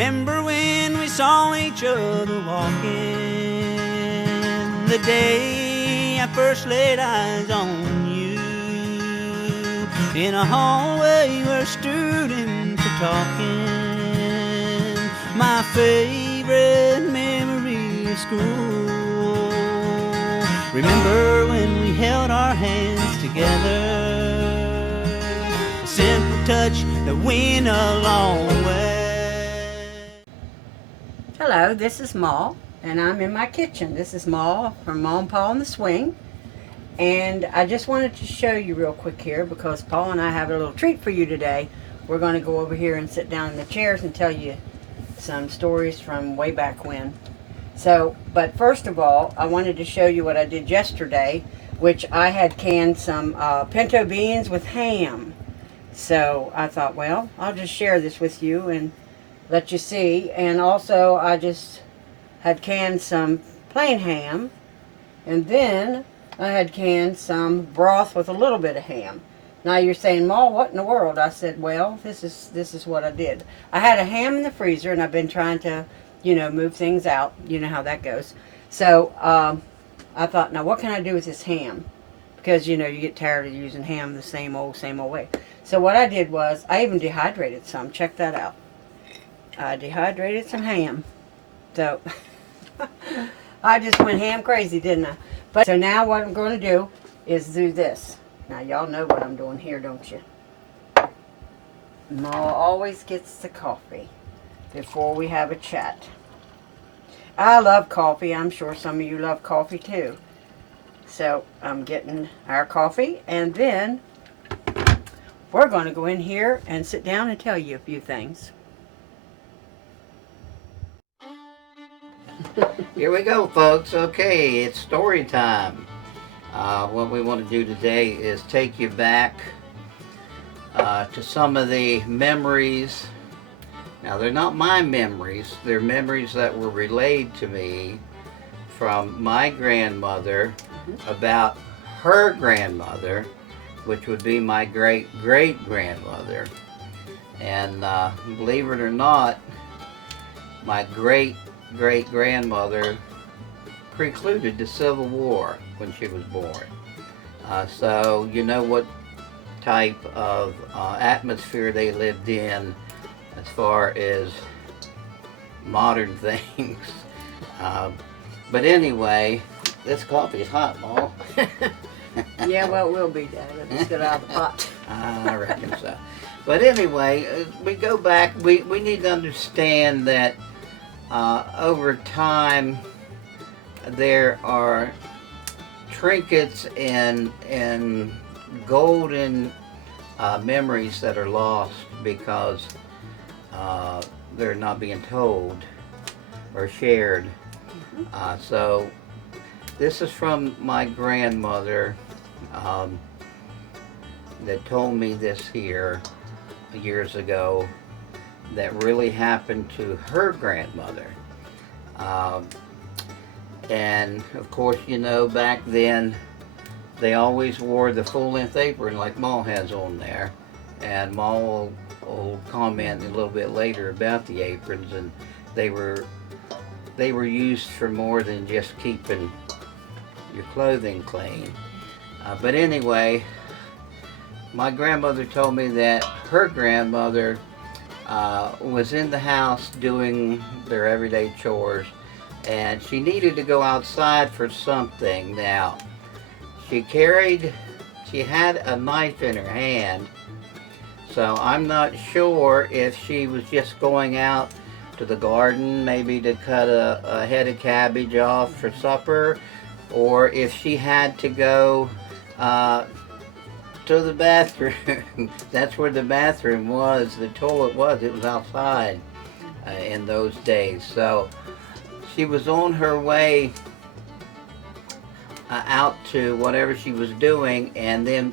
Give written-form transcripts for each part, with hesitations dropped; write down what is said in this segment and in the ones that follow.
Remember when we saw each other walking, the day I first laid eyes on you, in a hallway where students are talking, my favorite memory of school. Remember when we held our hands together, a simple touch that went a long way. Hello, this is Maw, and I'm in my kitchen. This is Maw from Maw and Paw on the Swing. And I just wanted to show you real quick here because Paul and I have a little treat for you today. We're going to go over here and sit down in the chairs and tell you some stories from way back when. So, but first of all, I wanted to show you what I did yesterday, which I had canned some pinto beans with ham. So I thought, well, I'll just share this with you and let you see. And also I just had canned some plain ham, and then I had canned some broth with a little bit of ham. Now you're saying, Ma, what in the world? I said, well, this is what I did. I had a ham in the freezer, and I've been trying to, you know, move things out. You know how that goes. So I thought, now what can I do with this ham? Because, you know, you get tired of using ham the same old way. So what I did was, I even dehydrated some. Check that out. I dehydrated some ham. So I just went ham crazy, didn't I? But so now what I'm going to do is do this. Now y'all know what I'm doing here, don't you? Ma always gets the coffee before we have a chat. I love coffee. I'm sure some of you love coffee too. So I'm getting our coffee, and then we're going to go in here and sit down and tell you a few things. Here we go, folks. Okay, it's story time. What we want to do today is take you back to some of the memories. Now, they're not my memories. They're memories that were relayed to me from my grandmother about her grandmother, which would be my great-great-grandmother. And believe it or not, my great-great-grandmother precluded the Civil War when she was born. So you know what type of atmosphere they lived in as far as modern things. But anyway, this coffee is hot, Ma. Yeah, well, it will be, Dad. Let's get out of the pot. I reckon so. But anyway, we go back. We need to understand that over time there are trinkets and golden memories that are lost because they're not being told or shared. So this is from my grandmother that told me this here years ago that really happened to her grandmother. And of course, you know, back then they always wore the full-length apron like Ma has on there, and Ma will comment a little bit later about the aprons, and they were used for more than just keeping your clothing clean. But anyway, my grandmother told me that her grandmother was in the house doing their everyday chores, and she needed to go outside for something. Now, she had a knife in her hand, so I'm not sure if she was just going out to the garden, maybe to cut a head of cabbage off for supper, or if she had to go to the bathroom. That's where the bathroom was, the toilet was. It was outside in those days. So she was on her way out to whatever she was doing, and then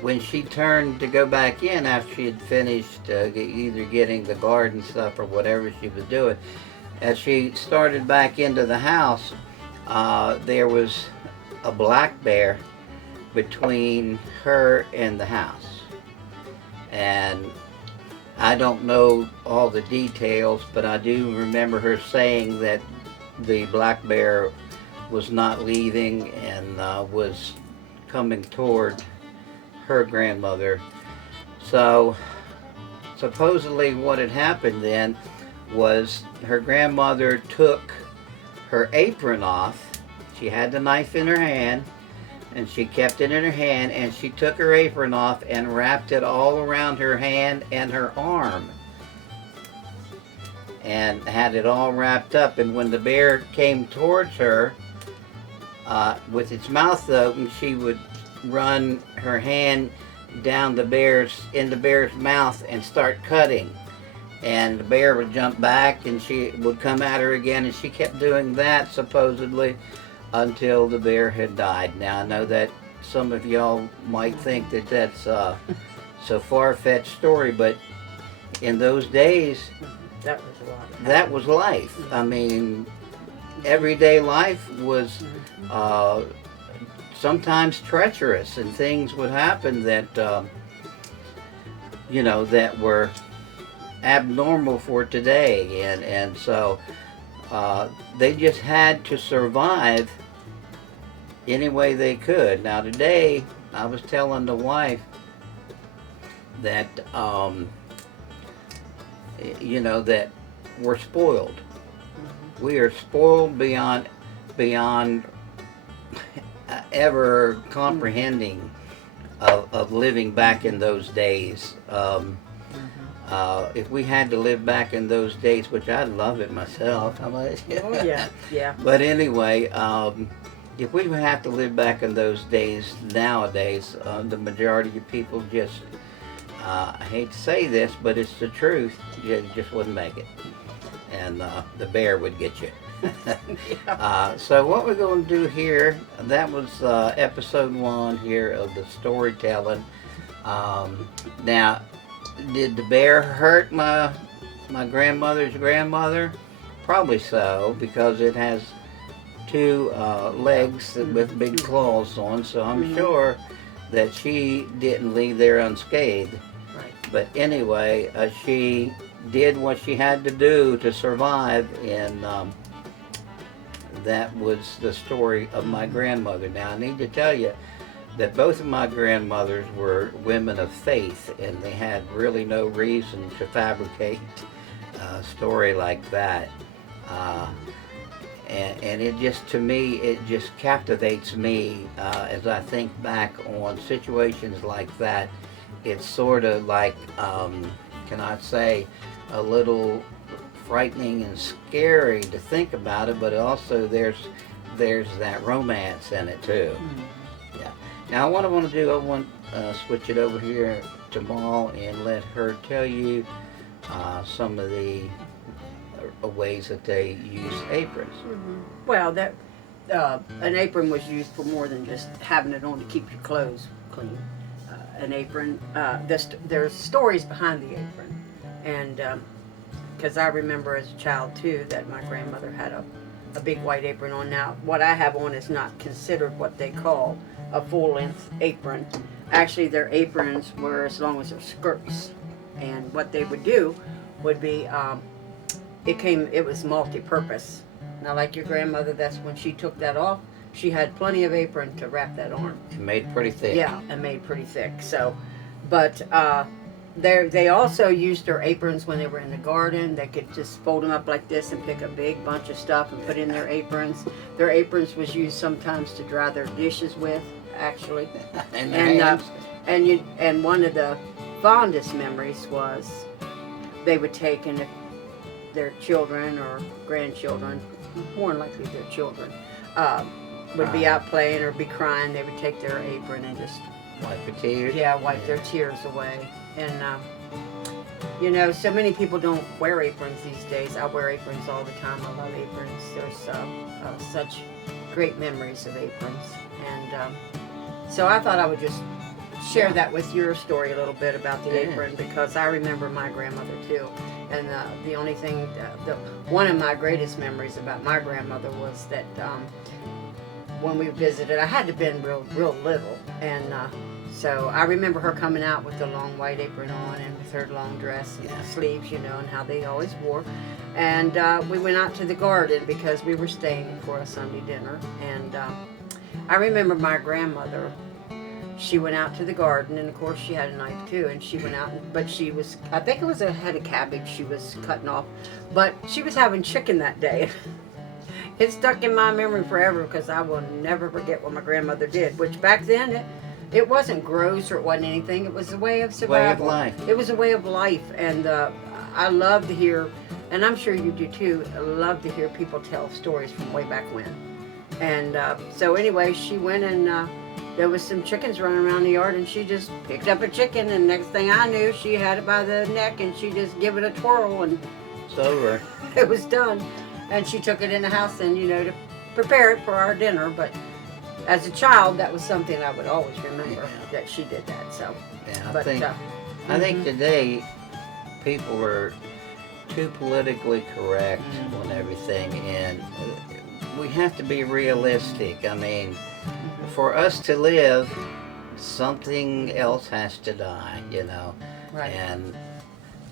when she turned to go back in after she had finished either getting the garden stuff or whatever she was doing, as she started back into the house, there was a black bear between her and the house. And I don't know all the details, but I do remember her saying that the black bear was not leaving and was coming toward her grandmother. So supposedly what had happened then was her grandmother took her apron off. She had the knife in her hand, and she kept it in her hand, and she took her apron off and wrapped it all around her hand and her arm, and had it all wrapped up. And when the bear came towards her with its mouth open, she would run her hand down the bear's mouth and start cutting, and the bear would jump back and she would come at her again, and she kept doing that supposedly until the bear had died. Now I know that some of y'all might think that that's so far-fetched story, but in those days That was a lot. that was life. I mean, everyday life was sometimes treacherous, and things would happen that you know, that were abnormal for today, and so they just had to survive any way they could. Now today, I was telling the wife that you know, that we're spoiled. We are spoiled beyond ever comprehending of living back in those days. If we had to live back in those days, which I'd love it myself, how much? Oh yeah, yeah. But anyway, if we would have to live back in those days nowadays, the majority of people just, I hate to say this, but it's the truth, you just wouldn't make it. And the bear would get you. So what we're going to do here, that was episode 1 here of the storytelling. Now, did the bear hurt my grandmother's grandmother? Probably so, because it has 2 legs with big claws on, so I'm sure that she didn't leave there unscathed. Right. But anyway, she did what she had to do to survive, and that was the story of my grandmother. Now I need to tell you that both of my grandmothers were women of faith, and they had really no reason to fabricate a story like that. And it just, to me, it just captivates me as I think back on situations like that. It's sort of like, can I say, a little frightening and scary to think about it, but also there's that romance in it too. Yeah. Now what I want to do, I want to switch it over here to Maw and let her tell you some of the ways that they use aprons. Well, that an apron was used for more than just having it on to keep your clothes clean. An apron, there's stories behind the apron, and because I remember as a child too that my grandmother had a big white apron on. Now what I have on is not considered what they call a full-length apron. Actually, their aprons were as long as their skirts, and what they would do would be it was multi-purpose. Now, like your grandmother, that's when she took that off, she had plenty of apron to wrap that arm. It made pretty thick. Yeah, and made pretty thick. So, but they also used their aprons when they were in the garden. They could just fold them up like this and pick a big bunch of stuff and put in their aprons. Their aprons was used sometimes to dry their dishes with, actually. And one of the fondest memories was they would take, and if their children or grandchildren, more than likely their children, would be out playing or be crying, they would take their apron and just wipe the tears. Yeah, wipe their tears away. And you know, so many people don't wear aprons these days. I wear aprons all the time. I love aprons. There's such great memories of aprons, and so I thought I would just share that with your story a little bit about the apron, because I remember my grandmother too. And the only thing, one of my greatest memories about my grandmother was that when we visited, I had to have been real little, and So I remember her coming out with the long white apron on and with her long dress and Yeah. sleeves, you know, and how they always wore. And we went out to the garden because we were staying for a Sunday dinner. And I remember my grandmother, she went out to the garden, and of course she had a knife too, and she went out, but she was, I think it was a head of cabbage she was cutting off, but she was having chicken that day. It stuck in my memory forever because I will never forget what my grandmother did, which back then it wasn't gross or it wasn't anything. It was a way of survival. Way of life. It was a way of life, and I love to hear, and I'm sure you do too, I love to hear people tell stories from way back when. And so anyway, she went and there was some chickens running around the yard, and she just picked up a chicken, and next thing I knew, she had it by the neck, and she just give it a twirl, and It's over. it was done. And she took it in the house and, you know, to prepare it for our dinner. But as a child, that was something I would always remember, that she did that. So, Yeah, but, I think today people are too politically correct on everything, and we have to be realistic. I mean, for us to live, something else has to die, you know. right. And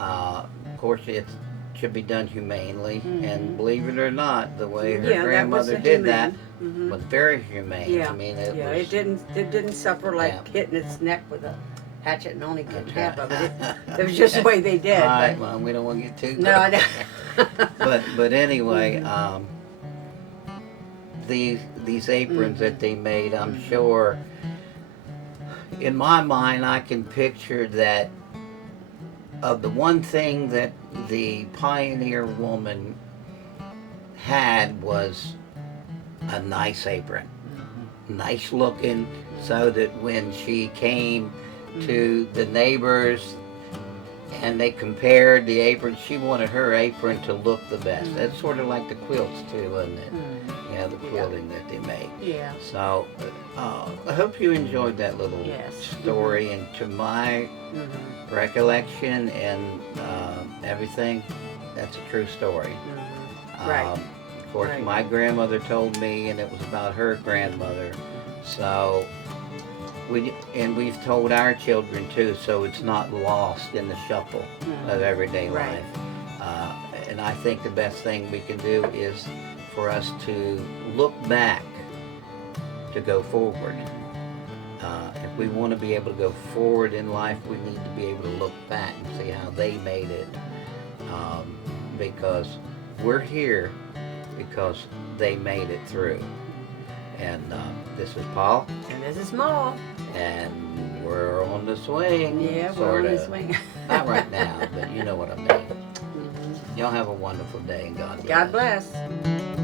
of course it should be done humanely, and believe it or not, the way her Yeah, that grandmother was did that Mhm. was very humane. Yeah, I mean, it yeah, was, it didn't suffer like Yeah. hitting its neck with a hatchet and only getting That's half right. of it. It was just the way they did. all right, but, well, we don't want to get too no, I but anyway, these aprons that they made, I'm sure, in my mind, I can picture that of the one thing that the pioneer woman had was a nice apron, nice looking, so that when she came to the neighbors and they compared the aprons, she wanted her apron to look the best. That's sort of like the quilts too, wasn't it? Yeah, the quilting that they made. Yeah. So I hope you enjoyed that little Yes. story, and to my recollection and everything, that's a true story. Right. Of course, Right. my grandmother told me, and it was about her grandmother. So we've told our children too, so it's not lost in the shuffle of everyday Right. life. And I think the best thing we can do is for us to look back to go forward. If we want to be able to go forward in life, we need to be able to look back and see how they made it. Because we're here because they made it through. And this is Paul, And this is Maw. and we're on the swing. Yeah, we're on sorta. the swing. Not right now, but you know what I mean. Y'all have a wonderful day, and God bless. God bless.